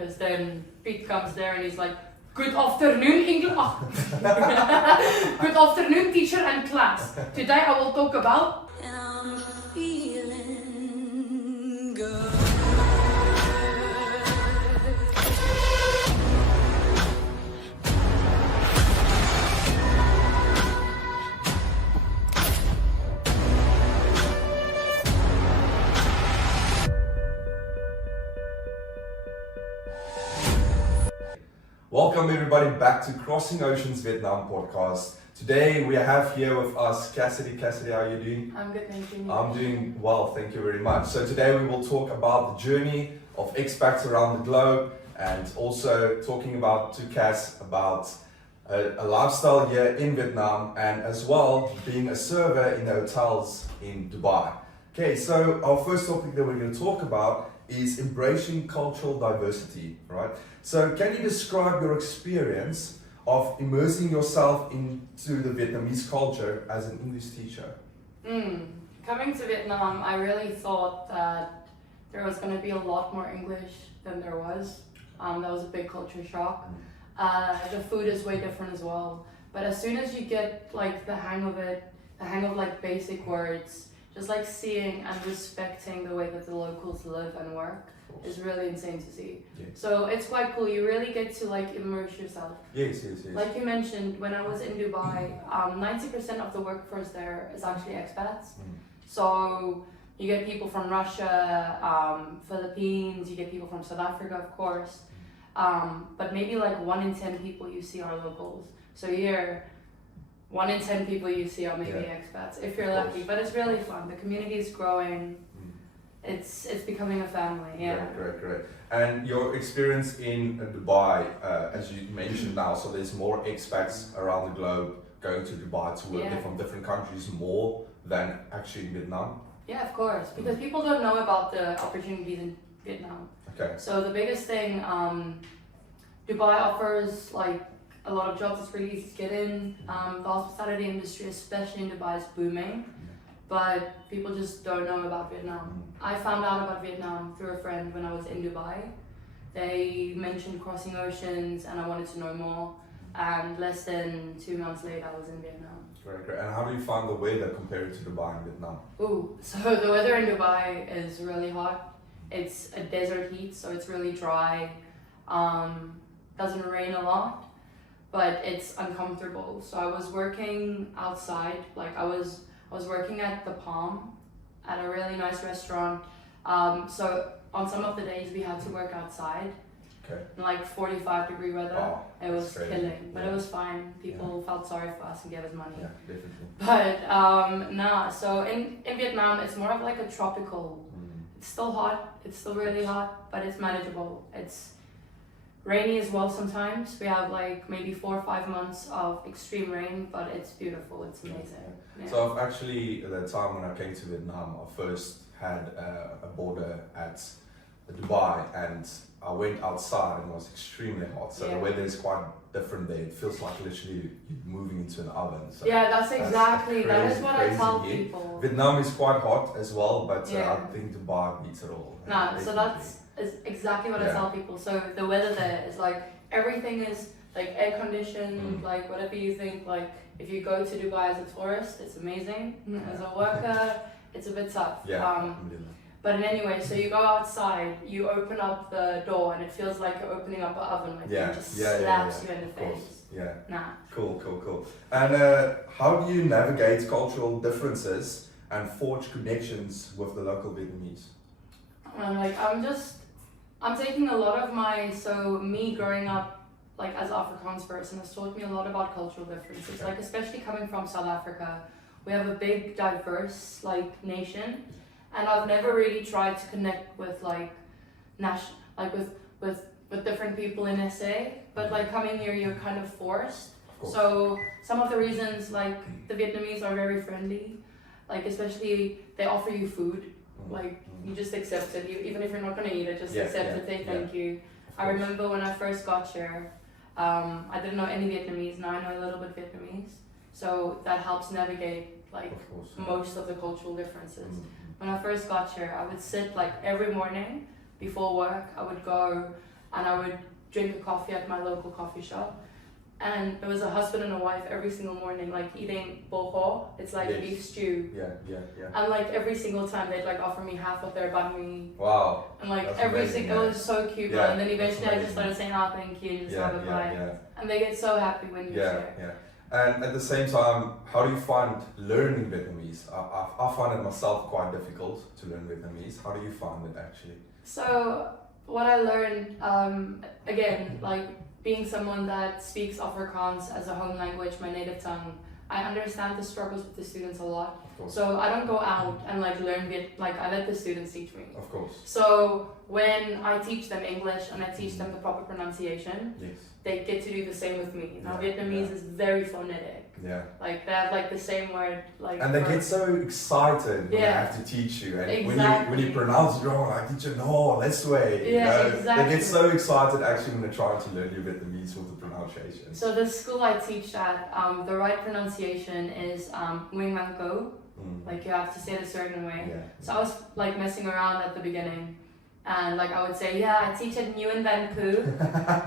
because then Pete comes there and he's like, "Good afternoon, English." Good afternoon, teacher and class. Today I will talk about. And I'm feeling good. Welcome everybody back to Crossing Oceans Vietnam podcast. Today we have here with us Cassidy. Cassidy, how are you doing? I'm good, thank you. I'm doing well, thank you very much. So today we will talk about the journey of expats around the globe and also talking about to Cass about a lifestyle here in Vietnam and as well being a server in the hotels in Dubai. Okay, so our first topic that we're going to talk about is embracing cultural diversity, right? So can you describe your experience of immersing yourself into the Vietnamese culture as an English teacher? Coming to Vietnam, I really thought that there was going to be a lot more English than there was. That was a big culture shock. The food is way different as well. But as soon as you get like the hang of it, the hang of like basic words, just like seeing and respecting the way that the locals live and work is really insane to see. Yeah. So it's quite cool. You really get to like immerse yourself. Yes. Like you mentioned, when I was in Dubai, 90% of the workforce there is actually expats. So you get people from Russia, Philippines, you get people from South Africa, of course. But maybe like 1 in 10 people you see are locals. So here, 1 in 10 people you see are maybe expats, if you're lucky. But it's really fun. The community is growing. It's becoming a family. Yeah. Great. And your experience in Dubai, as you mentioned now, so there's more expats around the globe going to Dubai to work there from different countries more than actually in Vietnam? Yeah, of course. Because people don't know about the opportunities in Vietnam. Okay. So the biggest thing, Dubai offers like a lot of jobs. It's really easy to get in. The hospitality industry, especially in Dubai, is booming. But people just don't know about Vietnam. I found out about Vietnam through a friend when I was in Dubai. They mentioned crossing oceans and I wanted to know more. And less than 2 months later, I was in Vietnam. Great. And how do you find the weather compared to Dubai and Vietnam? So the weather in Dubai is really hot. It's a desert heat, so it's really dry. Doesn't rain a lot, but it's uncomfortable. So I was working outside, like I was working at the Palm at a really nice restaurant. So on some of the days we had to work outside in like 45-degree weather. Oh, it was crazy. killing, but it was fine. People felt sorry for us and gave us money. Yeah, definitely. But so in Vietnam it's more of like a tropical. It's still hot, it's still really hot, but it's manageable. It's rainy as well sometimes. We have like maybe 4 or 5 months of extreme rain, but it's beautiful, it's amazing. Yeah. So I've actually, at the time when I came to Vietnam, I first had a border at Dubai and I went outside and it was extremely hot. So the weather is quite different there. It feels like literally you're moving into an oven. So that is what I tell heat. people. Vietnam is quite hot as well, but I think Dubai beats it all. So that's exactly what I tell people. So the weather there is like, everything is like air conditioned, like whatever you think, like if you go to Dubai as a tourist, it's amazing. As a worker, it's a bit tough. But in any way, so you go outside, you open up the door and it feels like you're opening up an oven, like it just slaps you in the face. Cool. And how do you navigate cultural differences and forge connections with the local Vietnamese? I'm taking a lot of me growing up like as an Afrikaans person has taught me a lot about cultural differences. Like especially coming from South Africa, we have a big diverse like nation. And I've never really tried to connect with with different people in SA, but like coming here you're kind of forced. So some of the reasons, like the Vietnamese are very friendly, like especially they offer you food, like you just accept it, even if you're not gonna eat it, just accept it, say thank you. I remember when I first got here, I didn't know any Vietnamese, now I know a little bit Vietnamese, so that helps navigate like most of the cultural differences. When I first got here, I would sit like every morning before work, I would go and I would drink a coffee at my local coffee shop. And it was a husband and a wife every single morning, like eating boho. It's like Yes. beef stew. Yeah. And like every single time they'd like offer me half of their banh mi. Wow. And like That's every amazing, single, it was so cute. Yeah, And then eventually I that's just started saying, oh, thank you, and just have a Yeah, bite. yeah. And they get so happy when you share. Yeah. And at the same time, how do you find learning Vietnamese? I find it myself quite difficult to learn Vietnamese. How do you find it actually? So what I learned, again, like being someone that speaks Afrikaans as a home language, my native tongue, I understand the struggles with the students a lot. Of course. So I don't go out and like learn like I let the students teach me. Of course. So when I teach them English and I teach them the proper pronunciation, Yes. they get to do the same with me. Now Vietnamese is very phonetic. Yeah. Like they have like the same word, like. And they get so excited when they have to teach you, and when you pronounce it wrong, like teacher, no, this way. Exactly. They get so excited actually when they're trying to learn your Vietnamese with the pronunciation. So the school I teach at, the right pronunciation is Nguyen Mang Co. Like you have to say it a certain way. Yeah. So I was like messing around at the beginning, and like I would say, yeah, I teach at Nguyen Van Cu,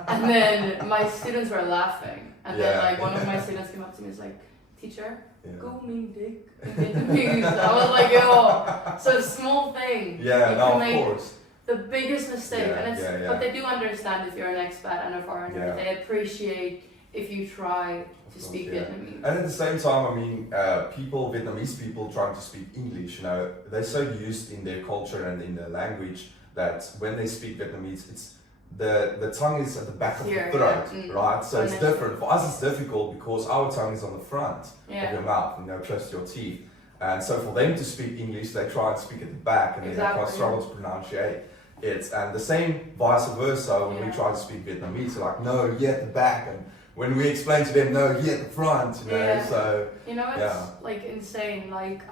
and then my students were laughing, and then like one of my students came up to me and was like, teacher, go Ming Dick in Vietnamese. I was like, yo, so small thing. Yeah, you no, can of make course. the biggest mistake, and it's but they do understand if you're an expat and a foreigner. Yeah. They appreciate if you try to speak Vietnamese. And at the same time, I mean, Vietnamese people trying to speak English, you know, they're so used in their culture and in their language that when they speak Vietnamese, it's the tongue is at the back of the throat, right? So it's different. For us, it's difficult because our tongue is on the front of your mouth, you know, close to your teeth. And so for them to speak English, they try and speak at the back, and they quite struggle to pronunciate it. And the same vice versa when we try to speak Vietnamese, they're like, no, at the back. And when we explain to them, no, at the front, you know, so. You know, it's like insane. Like,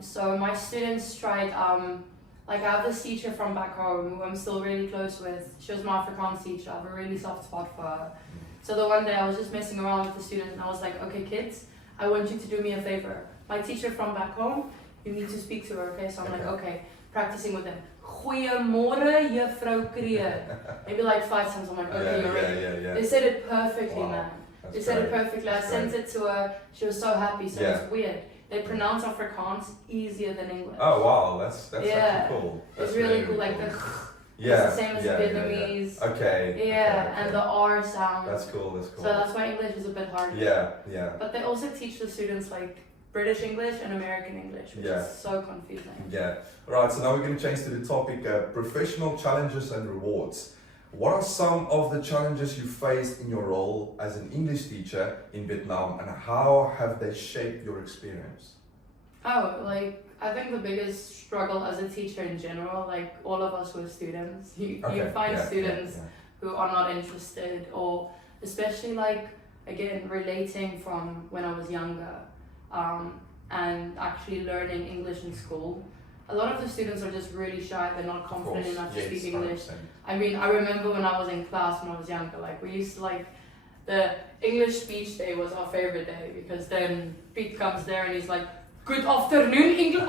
so my students tried, like I have this teacher from back home who I'm still really close with. She was my Afrikaans teacher. I have a really soft spot for her. So the one day I was just messing around with the students and I was like, okay kids, I want you to do me a favor. My teacher from back home, you need to speak to her, okay? So I'm like, okay, practicing with them. Goeiemorgen, juffrou Krier. Maybe like 5 times. I'm like, okay, you're ready. They said it perfectly, man. They said it perfectly. I sent it to her. She was so happy. So it's weird. They pronounce Afrikaans easier than English. Oh wow, that's actually cool. It's really cool. Like the it's the same as Vietnamese. Okay. And the R sound. That's cool. So that's why English is a bit harder. Yeah. But they also teach the students like British English and American English, which is so confusing. Yeah. Right. So now we're going to change to the topic: professional challenges and rewards. What are some of the challenges you faced in your role as an English teacher in Vietnam, and how have they shaped your experience? Oh, like I think the biggest struggle as a teacher in general, like all of us who are students, you find students who are not interested, or especially like again relating from when I was younger, and actually learning English in school. A lot of the students are just really shy, they're not confident enough to speak English. 100%. I mean, I remember when I was in class when I was younger, like we used to the English speech day was our favorite day because then Pete comes there and he's like, good afternoon, English.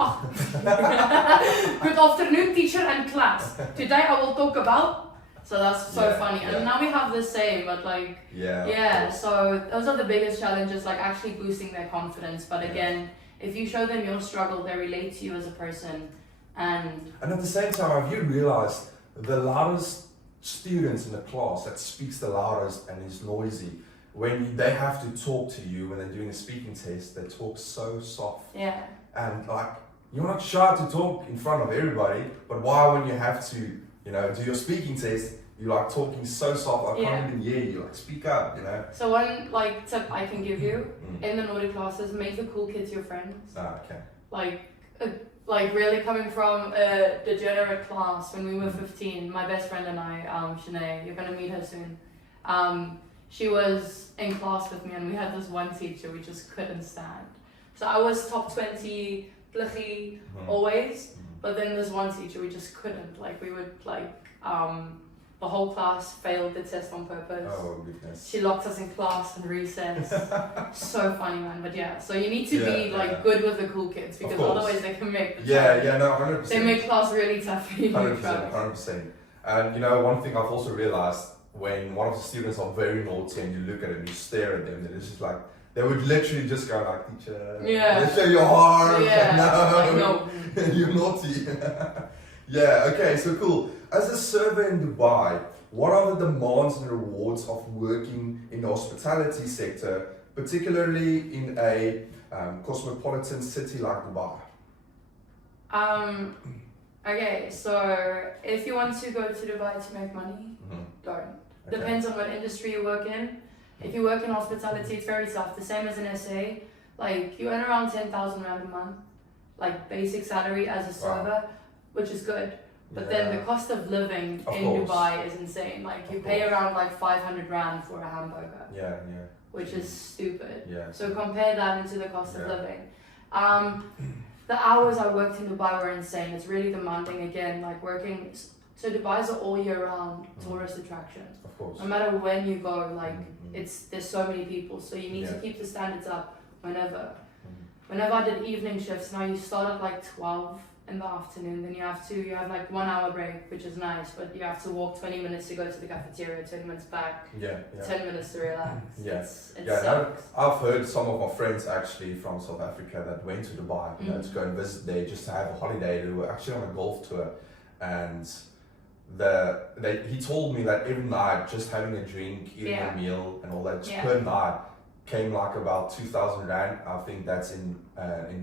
Good afternoon, teacher and class. Today I will talk about. So that's so funny. And now we have the same, but like, so those are the biggest challenges, like actually boosting their confidence. But again, if you show them your struggle, they relate to you as a person. And at the same time, have you realized the loudest students in the class that speaks the loudest and is noisy, when they have to talk to you when they're doing a speaking test, they talk so soft. And like, you're not shy to talk in front of everybody, but why when you have to, you know, do your speaking test, you're like talking so soft, I can't even hear you, like speak up, you know. So one like tip I can give you in the naughty classes, make the cool kids your friends. Okay. Like really coming from a degenerate class when we were 15, my best friend and I, Shanae, you're gonna meet her soon. She was in class with me and we had this one teacher we just couldn't stand. So I was top 20, always, but then there's one teacher we just couldn't. Like we would the whole class failed the test on purpose. Oh goodness. She locked us in class and recess. So funny, man. But so you need to be good with the cool kids because otherwise they can make the no, 100%. They make class really tough for you. 100%. And one thing I've also realized, when one of the students are very naughty and you look at them, you stare at them, then it's just like, they would literally just go like, teacher, let's show your arms. Like, no. You're naughty. Yeah, okay, so cool. As a server in Dubai, what are the demands and rewards of working in the hospitality sector, particularly in a cosmopolitan city like Dubai? Okay, so if you want to go to Dubai to make money, don't. Okay. Depends on what industry you work in. If you work in hospitality, it's very tough. The same as an SA, like you earn around 10,000 rand a month, like basic salary as a server, which is good. But then the cost of living in Dubai is insane. Like you pay around like 500 rand for a hamburger. Which is stupid. So compare that into the cost of living. The hours I worked in Dubai were insane. It's really demanding again, like working. So Dubai is an all year round tourist attraction. Of course. No matter when you go, like there's so many people. So you need to keep the standards up whenever. Whenever I did evening shifts, now you start at like 12 in the afternoon, then you have like 1 hour break, which is nice, but you have to walk 20 minutes to go to the cafeteria, 20 minutes back, 10 minutes to relax. It sucks. I've heard some of my friends actually from South Africa that went to Dubai, to go and visit there just to have a holiday. They were actually on a golf tour, and he told me that every night just having a drink, eating a meal and all that, just per night came like about 2,000 rand. I think that's in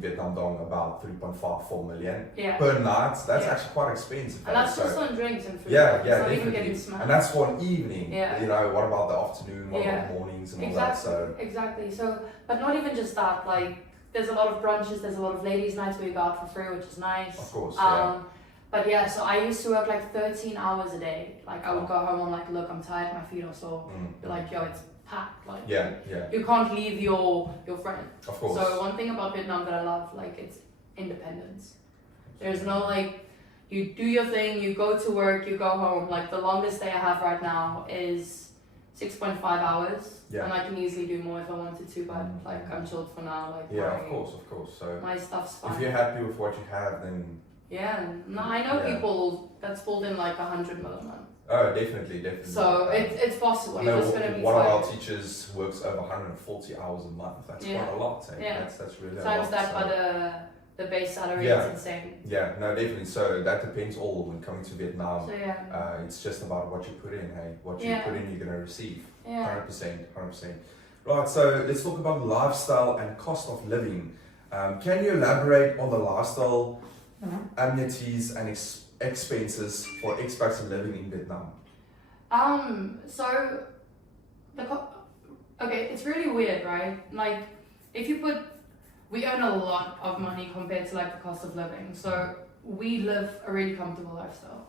Vietnam dong about 3.54 million per night. That's actually quite expensive. And that's just on drinks and food. Definitely. And that's for an evening. What about the afternoon? What about the mornings and all that? So exactly. So, but not even just that. Like, there's a lot of brunches. There's a lot of ladies' nights where you go out for free, which is nice. Of course. But so I used to work like 13 hours a day. Like I would go home, I'm like, look, I'm tired, my feet are sore. You're like, yo, it's packed. Like you can't leave your friend. Of course. So one thing about Vietnam that I love, like, it's independence. There's no like, you do your thing, you go to work, you go home. Like the longest day I have right now is 6.5 hours, and I can easily do more if I wanted to. But like I'm chilled for now. Like of course. So my stuff's fine. If you're happy with what you have, then no, I know people that's pulled in like 100 mil a month. Oh, definitely. So it's possible. You're just gonna be one of our teachers works over 140 hours a month. That's quite a lot. That's really a lot. Times that by the base salary is insane. No, definitely. So that depends all when coming to Vietnam. So it's just about what you put in. Hey, what you put in, you're gonna receive. 100%. Right. So let's talk about lifestyle and cost of living. Can you elaborate on the lifestyle amenities and expenses for expats living in Vietnam? So it's really weird, right? Like we earn a lot of money compared to like the cost of living. So we live a really comfortable lifestyle.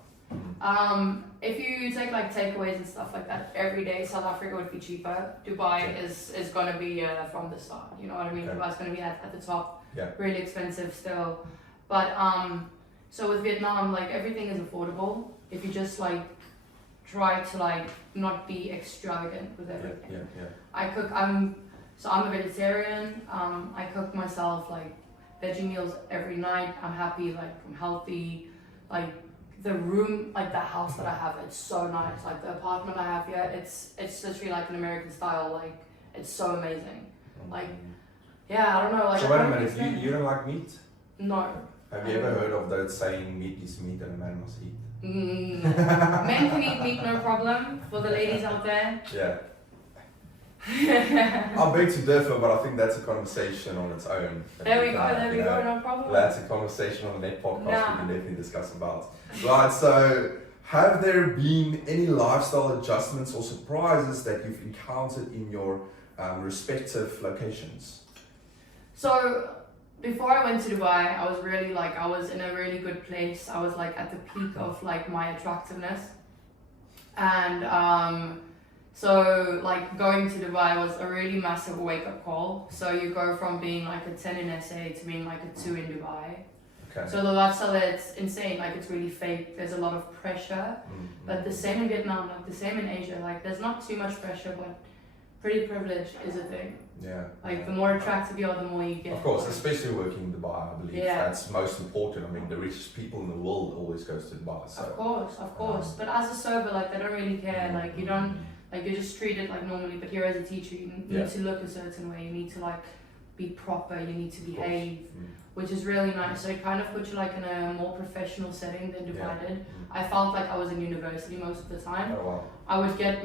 If you take like takeaways and stuff like that every day, South Africa would be cheaper. Dubai is gonna be from the start. You know what I mean? Dubai's gonna be at the top. Really expensive still. But so with Vietnam, like everything is affordable if you just like try to like not be extravagant with everything. I cook. I'm a vegetarian. I cook myself like veggie meals every night. I'm happy. Like I'm healthy. Like the room, like the house that I have, it's so nice. Like the apartment I have here, it's literally like an American style. Like it's so amazing. Like I don't know. Like so wait a minute. You don't like meat? No. Have you ever heard of that saying, meat is meat and a man must eat? Men can eat meat, no problem. For the ladies out there. I beg to differ, but I think that's a conversation on its own. There we go, no problem. That's a conversation on the next podcast we can definitely discuss about. Right, so have there been any lifestyle adjustments or surprises that you've encountered in your respective locations? So before I went to Dubai, I was really like, I was in a really good place. I was like at the peak of like my attractiveness. And so like going to Dubai was a really massive wake up call. So you go from being like a 10 in SA to being like a 2 in Dubai. Okay. So the lifestyle, it's insane. Like it's really fake. There's a lot of pressure. But the same in Vietnam, like the same in Asia. Like there's not too much pressure, but pretty privilege is a thing. Yeah. Like the more attractive you are, the more you get. Of course, especially working in Dubai, I believe Yeah. that's most important. I mean, the richest people in the world always goes to Dubai. So. Of course. But as a server, like they don't really care. Like you don't, like you're just treated like normally. But here as a teacher, you need to look a certain way. You need to like be proper. You need to behave, which is really nice. So it kind of puts you like in a more professional setting than Dubai did. I felt like I was in university most of the time. Oh wow. I would get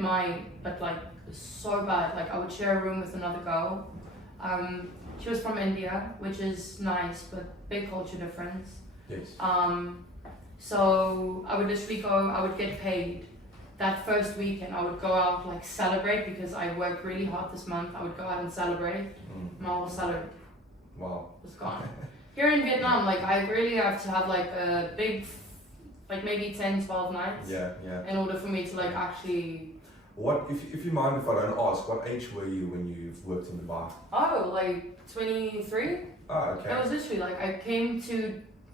but like so bad. Like I would share a room with another girl. She was from India, which is nice, but big culture difference. Yes. So I would literally go, I would get paid. That first weekend, I would go out like celebrate because I worked really hard this month. I would go out and celebrate. My whole salary was gone. Here in Vietnam, like I really have to have like a big, like maybe 10, 12 nights. In order for me to like actually. What, if you mind if I don't ask, what age were you when you worked in Dubai? Oh, like 23? Oh, okay. It was literally like I came to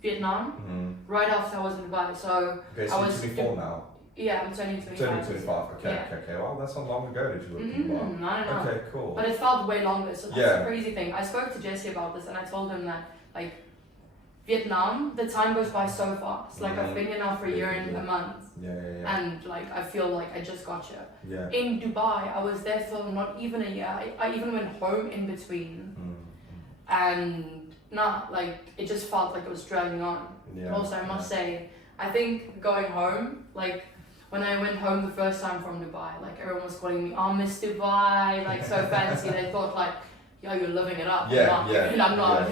Vietnam right after I was in Dubai. So okay, so I you're was 24 now? Yeah, I'm turning 25. Turning 25, okay. Well, that's not long ago that you worked in Dubai. No. Okay, cool. But it felt way longer, so that's the crazy thing. I spoke to Jesse about this and I told him that, like, Vietnam, the time goes by so fast. Like, I've been here now for a year and a month. And, like, I feel like I just got here. In Dubai, I was there for not even a year. I even went home in between. And, it just felt like it was dragging on. Also, I must say, I think going home, like, when I went home the first time from Dubai, like everyone was calling me, oh, Miss Dubai, like so fancy. They thought like, yo, you're living it up. And I'm not.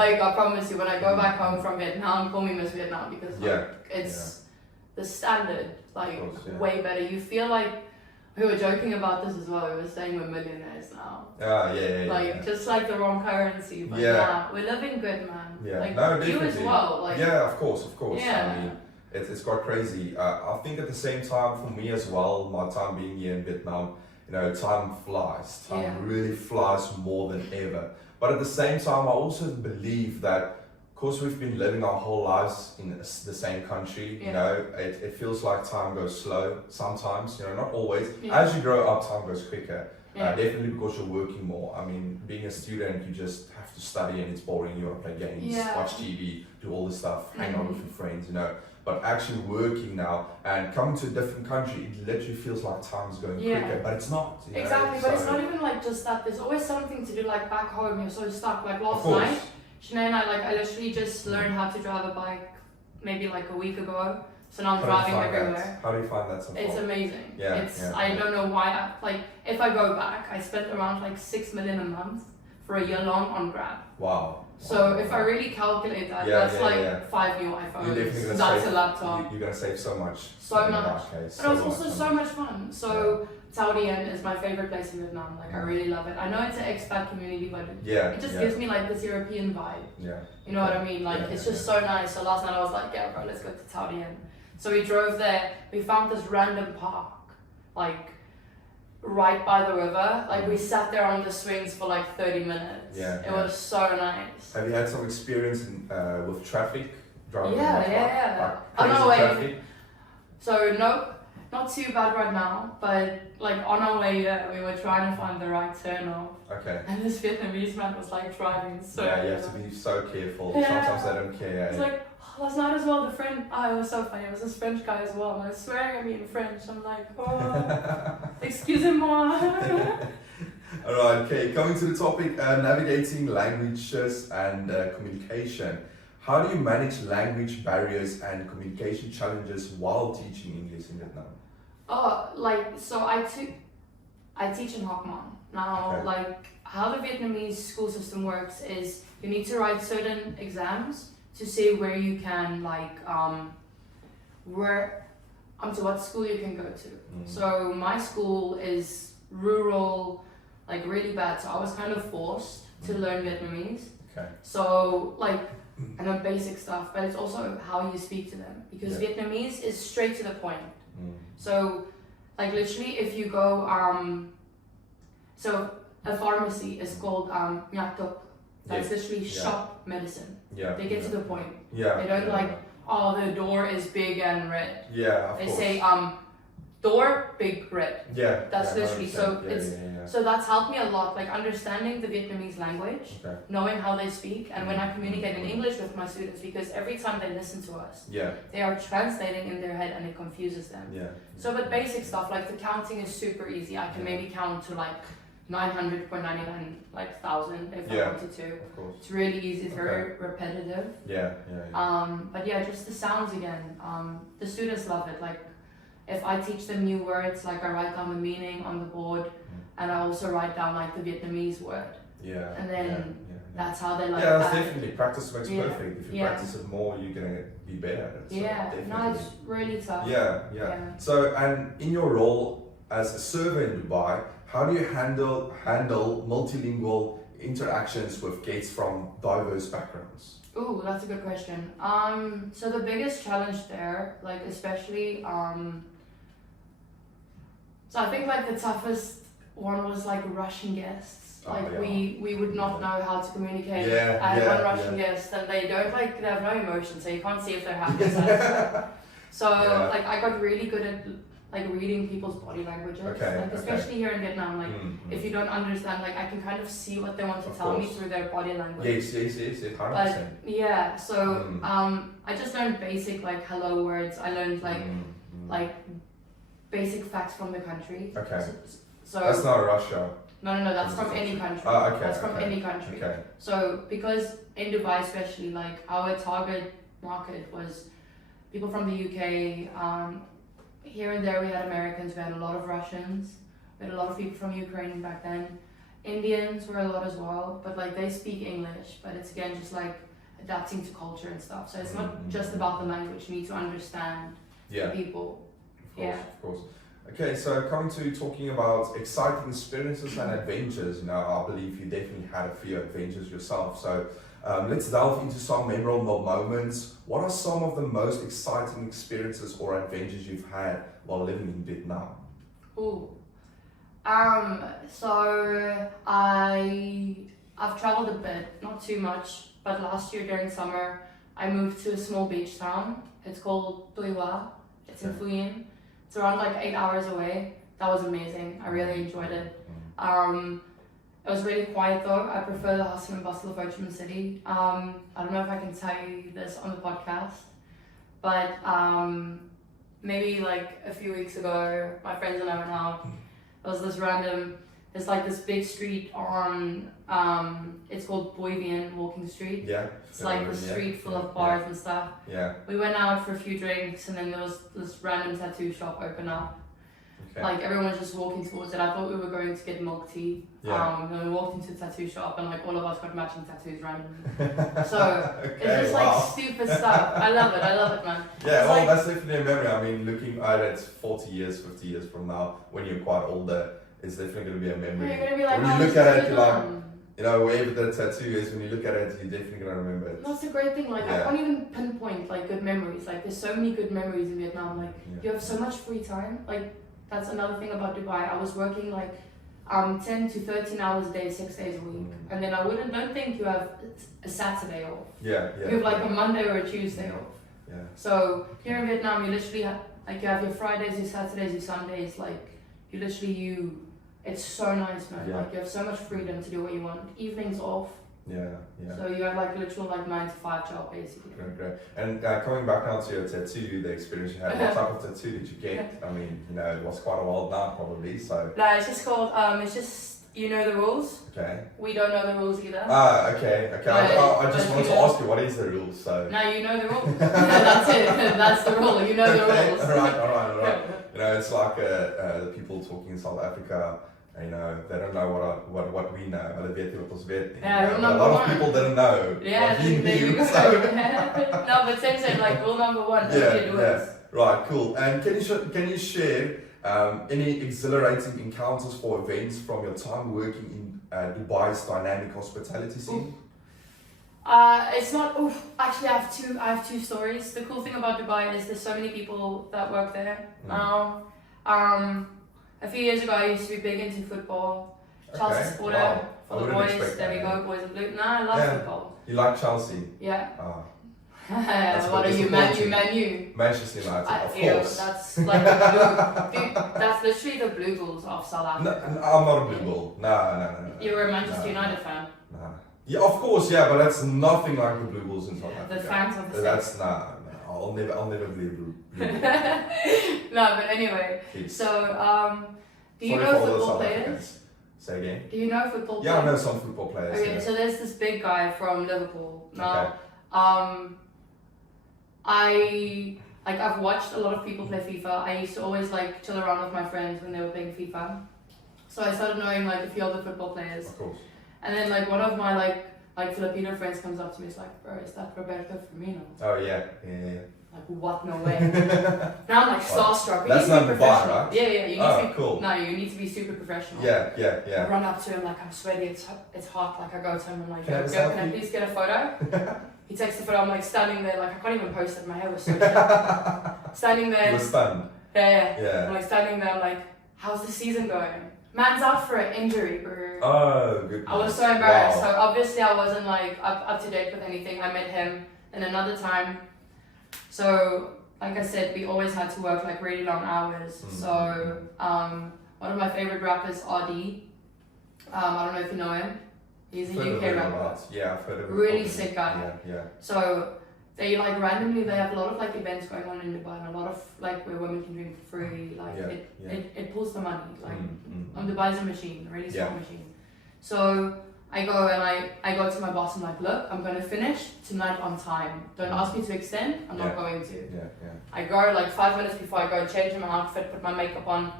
Like I promise you, when I go back home from Vietnam, call me Miss Vietnam because like, it's the standard, like way better. You feel like, we were joking about this as well. We were saying we're millionaires now. Like just like the wrong currency, but we're living good, man. Like no, you as well. Like of course. I mean, it's quite crazy. I think at the same time for me as well, my time being here in Vietnam, you know, time flies. Time really flies more than ever. But at the same time, I also believe that, of course, we've been living our whole lives in the same country. You know, it feels like time goes slow sometimes. You know, not always. As you grow up, time goes quicker. Definitely because you're working more. I mean, being a student, you just have to study and it's boring. You want to play games, watch TV, do all this stuff, hang out with your friends, you know. But actually working now and coming to a different country, it literally feels like time's going quicker, but it's not. You know? Exactly, but it's not even like just that. There's always something to do. Like back home, you're so stuck. Like last night, Shanae and I literally just learned how to drive a bike maybe like a week ago. So now I'm driving everywhere. How do you find that so far? It's amazing. I don't know why. If I go back, I spent around like 6 million a month for a year long on Grab. Wow. So if I really calculate that, that's like 5 new iPhones. That's a laptop. You're gonna save so much. So much. But it was also so much fun. So Saudi is my favorite place in Vietnam. Like I really love it. I know it's an expat community, but it just gives me like this European vibe. You know what I mean? Like it's just so nice. So last night I was like, yeah, bro, let's go to Saudi. So we drove there. We found this random park, like right by the river. Like we sat there on the swings for like 30 minutes. It was so nice. Have you had some experience with traffic? Driving Traffic? So no, not too bad right now. But like on our way there, we were trying to find the right turn off. And this Vietnamese man was like driving so. You have to be so careful. Sometimes they don't care. It's like, last night as well, it was so funny, it was this French guy as well, and he was swearing at me in French. I'm like, oh, excusez-moi. Alright, okay, coming to the topic, navigating languages and communication. How do you manage language barriers and communication challenges while teaching English in Vietnam? So I teach in Hoc Mon. Now, like, how the Vietnamese school system works is you need to write certain exams to see where you can to what school you can go to. So my school is rural, like really bad. So I was kind of forced to learn Vietnamese. So like I know basic stuff, but it's also how you speak to them because Vietnamese is straight to the point. So like literally, if you go, so a pharmacy is called Nha Thuốc. That's literally shop medicine. They get to the point. They don't like, oh, the door is big and red. Of they course. say, door, big red. Yeah. That's yeah, literally 100%. so Yeah, it's yeah, yeah. so that's helped me a lot, like understanding the Vietnamese language, Okay. knowing how they speak, and when I communicate in English with my students, because every time they listen to us, Yeah. they are translating in their head and it confuses them. Yeah. So, but basic stuff like the counting is super easy. I can maybe count to like 900.99 like thousand if I wanted to. Of course. It's really easy. It's very repetitive. Yeah. But yeah, just the sounds again. The students love it. Like, if I teach them new words, like I write down the meaning on the board, and I also write down like the Vietnamese word. Yeah. And then that's how they like. Yeah, that's that. definitely practice makes Yeah. perfect. If you Yeah. practice it more, you're gonna be better at it. So Yeah, definitely. no, it's really tough. Yeah. So, and in your role as a server in Dubai, how do you handle multilingual interactions with guests from diverse backgrounds? Ooh, that's a good question. So the biggest challenge there, like especially, so I think like the toughest one was like Russian guests. Like we would not know how to communicate. I had one Russian guest and they have no emotion, so you can't see if they're happy or sad. So like I got really good at like reading people's body languages. Like especially here in Vietnam, like if you don't understand, like I can kind of see what they want to tell me through their body language. Yes, 100%. But yeah, so I just learned basic like hello words. I learned like basic facts from the country. Okay. So that's not Russia. No, that's from any country. Oh, okay. That's from any country. Okay. So because in Dubai especially, like our target market was people from the UK. Here and there we had Americans, we had a lot of Russians, we had a lot of people from Ukraine back then. Indians were a lot as well, but like they speak English, but it's again just like adapting to culture and stuff. So it's not just about the language, you need to understand the people. Of course. Okay, so coming to talking about exciting experiences and adventures, I believe you definitely had a few adventures yourself. So let's delve into some memorable moments. What are some of the most exciting experiences or adventures you've had while living in Vietnam? Ooh. So I've traveled a bit, not too much, but last year during summer I moved to a small beach town. It's called Tuy Hoa. It's in Phu Yen. It's around like 8 hours away. That was amazing. I really enjoyed it. It was really quiet though. I prefer the hustle and bustle of Ho Chi Minh City. I don't know if I can tell you this on the podcast, but maybe like a few weeks ago, my friends and I went out. There was there's like this big street on, it's called Boi Vien Walking Street. Yeah. It's like the street full of bars and stuff. Yeah. We went out for a few drinks and then there was this random tattoo shop open up. Okay. Like everyone was just walking towards it. I thought we were going to get milk tea. And we walked into the tattoo shop and like all of us got matching tattoos randomly. So it's just like stupid stuff. I love it, man. Yeah, it's well, that's definitely a memory. I mean, looking at it 40 years, 50 years from now, when you're quite older, it's definitely going to be a memory. You're gonna be like, when you look at it, you're like, wherever the tattoo is, when you look at it, you're definitely going to remember it. That's the great thing. Like, I can't even pinpoint like good memories. Like, there's so many good memories in Vietnam. Like, you have so much free time. Like, that's another thing about Dubai. I was working like 10 to 13 hours a day, 6 days a week. And then don't think you have a Saturday off. Yeah. You have like a Monday or a Tuesday off. Yeah. So here in Vietnam, you literally have, like you have your Fridays, your Saturdays, your Sundays. Like it's so nice, man. Yeah. Like you have so much freedom to do what you want. Evenings off. Yeah. So you have like literal like 9 to 5 job basically. Great. And coming back now to your tattoo, the experience you had, what type of tattoo did you get? I mean, it was quite a while now probably, so. No, it's just called, you know the rules. Okay. We don't know the rules either. Okay. I just wanted to ask you, what is the rules? So. No, you know the rules. That's it. That's the rule. You know the rules. All right. It's like the people talking in South Africa. They don't know what we know. Hulle weet nie wat ons weet nie. Yeah, a lot of people didn't know what he knew. No, but same, like rule number 1. Yeah. Right, cool. And can you share any exhilarating encounters or events from your time working in Dubai's dynamic hospitality scene? It's not. Actually, I have two stories. The cool thing about Dubai is there's so many people that work there now. A few years ago, I used to be big into football. Chelsea supporter for the boys. There we go, boys in blue. Nah, I love football. You like Chelsea? Yeah. What are you, Man U? Manchester United, of Yeah, course. that's like the blue, dude, that's literally the Blue Bulls of South No, Africa. I'm not a blue ball. No. You're a Manchester United fan. No. Yeah, of course, yeah, but that's nothing like the blue bulls in South Africa. The fans of the same. That's I'll never be a blue. No, but anyway. Please. So, do you Sorry know for all the football South players? Africans. Say again. Do you know football Yeah, I players? know some football players. Okay, Yeah. so there's this big guy from Liverpool. Now, Okay. I've watched a lot of people play FIFA. I used to always like chill around with my friends when they were playing FIFA. So I started knowing like a few other football players. Of course. And then like one of my like Filipino friends comes up to me, it's like, bro, is that Roberto Firmino? Oh yeah. Like, what? No way. Now I'm like starstruck. That's You need to not be the bar, professional. right? Yeah, you need Oh, to be cool. No, you need to be super professional. Yeah. I run up to him like I'm sweaty, it's hot, like I go to him, I'm like, Can I have a yo, can I selfie? please get a photo? He takes the photo, I'm like standing there, like I can't even post it, my hair was so shit. Standing You there, were stunned. yeah. I'm Yeah. like standing there, I'm like, how's the season going? Man's out for an injury, bro. Oh, good. I was so embarrassed. Wow. So obviously I wasn't like up to date with anything. I met him in another time. So like I said, we always had to work like really long hours. Mm. So one of my favorite rappers, RD. I don't know if you know him. He's a Heard of UK him a rapper. lot. Yeah, I've heard of him. Really sick guy. Yeah. So they like randomly they have a lot of like events going on in Dubai and a lot of like where women can drink for free. Like Yeah. it pulls the money. Like Mm. Dubai's a machine, a really small Yeah. machine. So I go and I go to my boss and I'm like, look, I'm gonna finish tonight on time. Don't ask me to extend, I'm not going to. Yeah. I go like 5 minutes before I go, change my outfit, put my makeup on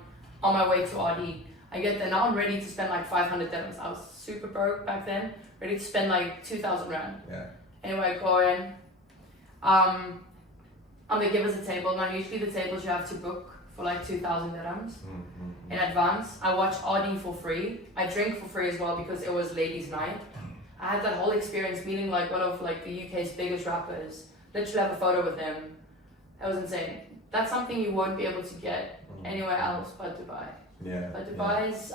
my way to RD. I get there, now I'm ready to spend like 500 dirhams. I was super broke back then, ready to spend like 2,000 rand. Yeah. Anyway, I go in. They give us a table. Now usually the tables you have to book for like 2,000 dirhams in advance. I watch RD for free. I drink for free as well because it was ladies' night. I had that whole experience meeting like one of like the UK's biggest rappers. Literally have a photo with him. It was insane. That's something you won't be able to get anywhere else but Dubai. Yeah. But Dubai's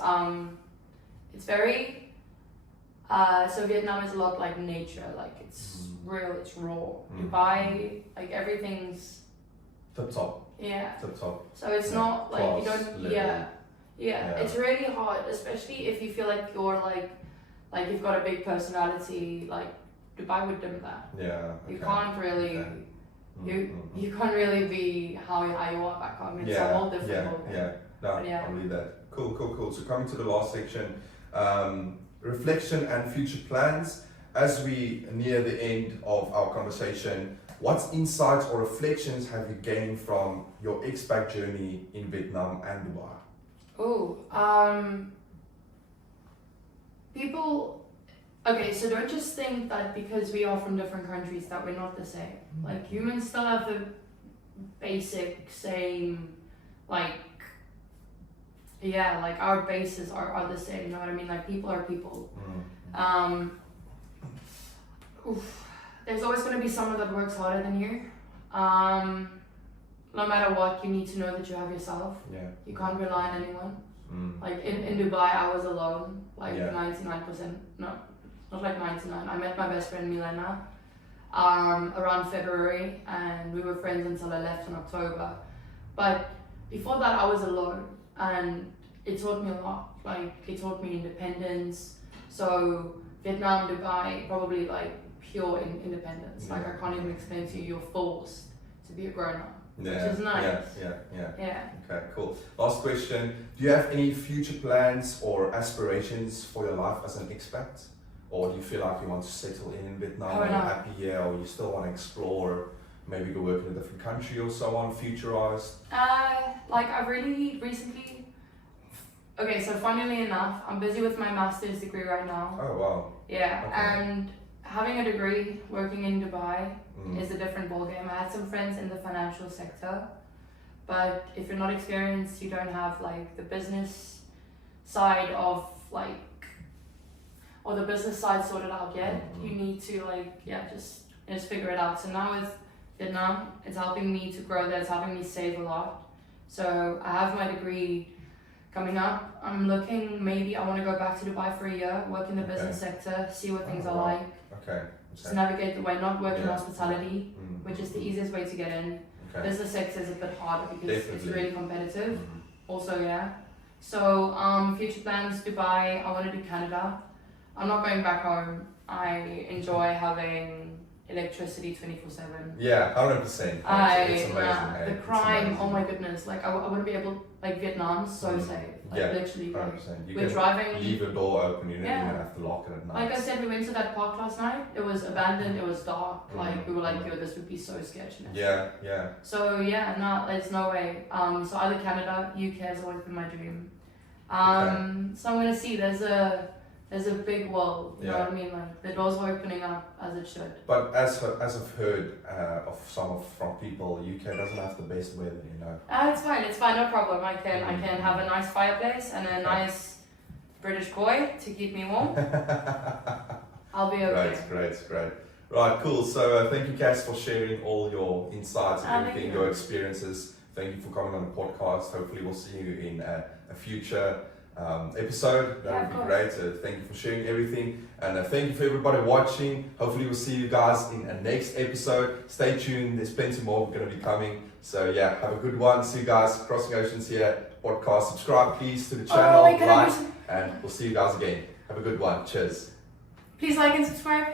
it's very so Vietnam is a lot like nature, like it's real, it's raw. Dubai, like everything's Top. yeah. Top. So it's not like you Class, don't level. yeah. It's really hard, especially if you feel like you're like you've got a big personality, like Dubai would dim that. Yeah. You can't really you can't really be how you are back home. It's a whole different ballgame. Yeah. No, But yeah. I'll read that. Cool. So coming to the last section, reflection and future plans. As we near the end of our conversation, what insights or reflections have you gained from your expat journey in Vietnam and Dubai? People, okay, so don't just think that because we are from different countries that we're not the same. Like humans still have the basic same, like our bases are the same, you know what I mean? Like people are people. There's always going to be someone that works harder than you. No matter what, you need to know that you have yourself. Yeah. You can't rely on anyone. Like in Dubai, I was alone, like 99%. No, not like 99. I met my best friend Milena around February, and we were friends until I left in October. But before that, I was alone, and it taught me a lot. Like it taught me independence. So Vietnam, Dubai, probably like pure independence. Like I can't even explain to you. You're forced to be a grown up. Which is nice. Yeah. Okay, cool. Last question. Do you have any future plans or aspirations for your life as an expat? Or do you feel like you want to settle in Vietnam? Are you happy here? Or you still want to explore, maybe go work in a different country or so on, futurized? Like I've really recently, okay, so funnily enough, I'm busy with my master's degree right now. Oh, wow. Yeah, Okay. and having a degree working in Dubai is a different ballgame. I had some friends in the financial sector, but if you're not experienced, you don't have like the business side of like, or the business side sorted out yet. You need to like, just figure it out. So now with Vietnam, it's helping me to grow there, it's helping me save a lot. So I have my degree coming up. I'm looking, maybe I want to go back to Dubai for a year, work in the business sector, see what things are like. Okay. to navigate the way, not work in Yeah. hospitality, which is the easiest way to get in. Okay. Business sector is a bit harder because it's Definitely. really competitive. Mhm. Also, yeah. So, future plans, Dubai. I want to do Canada. I'm not going back home. I enjoy having electricity 24/7. Yeah, 100%. It's amazing. Hey? The It's crime, amazing. oh my goodness, like I wouldn't be able, like Vietnam's so safe, like Yeah, literally, like, 100%. You we're can driving, leave your door open, you don't Yeah. even have to lock it at night. like I said, we went to that park last night, it was abandoned, it was dark, like we were like, yo, this would be so sketchy. Yeah, yeah. So yeah, no, there's no way. So either Canada, UK has always been my dream. So I'm gonna see, there's a big world, you know Yeah. what I mean? Like the doors are opening up as it should. But as I've heard of from people, UK doesn't have the best weather, you know. It's fine, no problem. I can have a nice fireplace and a nice British boy to keep me warm. I'll be okay. Great. Right, cool. So thank you, Cass, for sharing all your insights and Thank everything, you. your experiences. Thank you for coming on the podcast. Hopefully, we'll see you in a future episode. That Yeah, would be of great. Thank you for sharing everything, and thank you for everybody watching. Hopefully, we'll see you guys in a next episode. Stay tuned. There's plenty more going to be coming. So yeah, have a good one. See you guys. Crossing Oceans here podcast. Subscribe, please, to the channel. wait, can I Like, and we'll see you guys again. Have a good one. Cheers. Please like and subscribe.